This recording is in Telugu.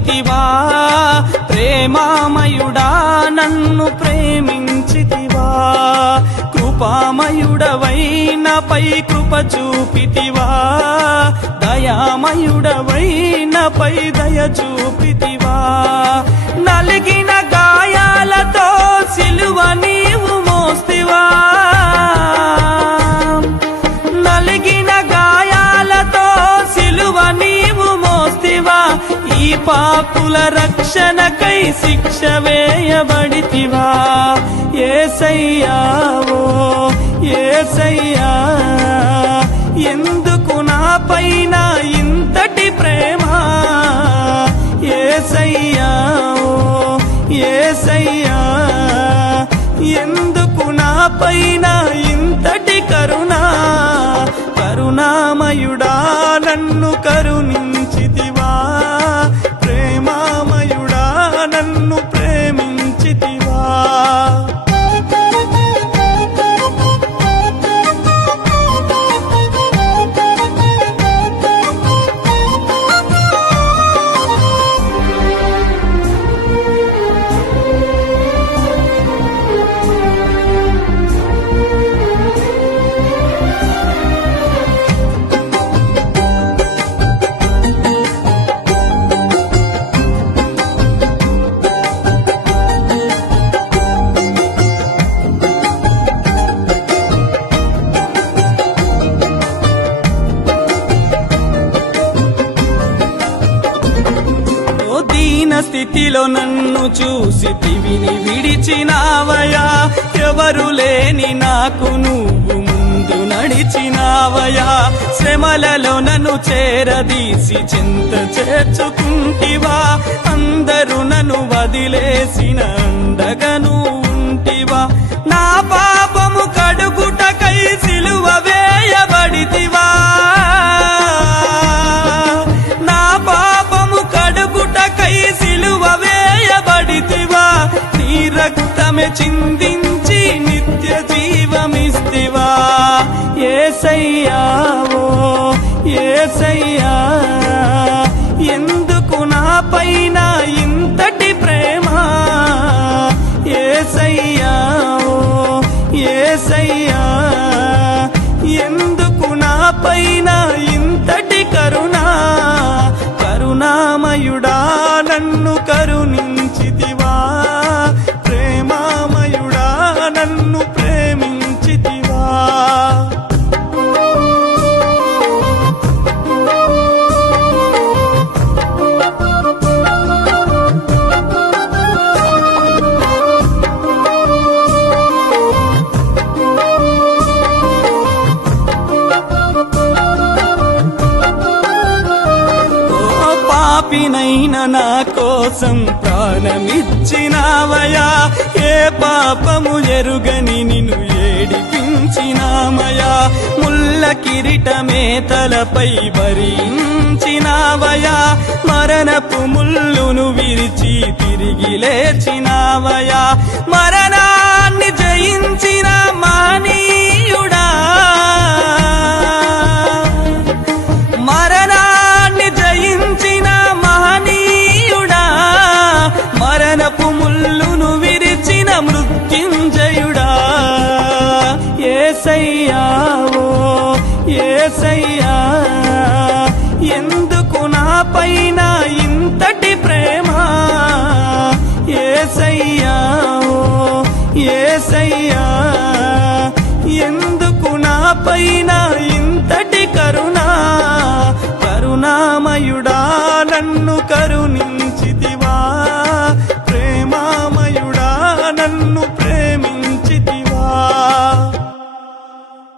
కరుణించితివా ప్రేమామయుడా నన్ను ప్రేమించితివా కృపామయుడవై నాపై కృప చూపితివా దయామయుడవై నాపై దయ చూపితివా నలిగిన గాయాలతో సిలువ నీవు మోస్తివా నలిగిన గాయాలతో సిలువ నీవు మోస్తివా ఈ పాపుల రక్షణకై శిక్ష వేయబడితివా యేసయ్యా ఓ యేసయ్యా ఎందుకు నాపైన ఇంతటి ప్రేమ యేసయ్యా ఓ యేసయ్యా ఎందుకు నాపైన ఇంతటి కరుణ కరుణామయుడా నన్ను కరుణించితివా ప్రేమామయుడా నన్ను ప్రేమించితివా స్థితిలో నన్ను చూసి తివిని విడిచినావయా ఎవరు లేని నాకు నువ్వు ముందు నడిచినావయా శ్రమలలో నన్ను చేరదీసి చింత చేర్చుకుంటివా అందరూ నన్ను వదిలేసిన అండగను ఉంటివా నా పాపము కడుగుటకై సిలువ వేయబడితివా నా పాపము కడుగుటకై సిలువ వేయబడితివా నీ రక్తమే చిందించి నిత్య జీవమిస్తివా యేసయ్యా ఓ యేసయ్యా ఎందుకు నాపైన ఇంతటి ప్రేమ యేసయ్యా ఓ యేసయ్యా ఎందుకు నాపైన ఇంతటి కరుణ కరుణామయుడా నన్ను కరుణించితివా ప్రేమామయుడా నన్ను ప్రేమించితివా పాపినైన నా కోసం ప్రాణమిచ్చినావయా ఏ పాపము ఎరుగని నిన్ను ఏడిపించినామయా ముల్ల కిరీటమే తలపై భరించినావయా మరణపు ముల్లును విరిచి తిరిగి లేచినావయా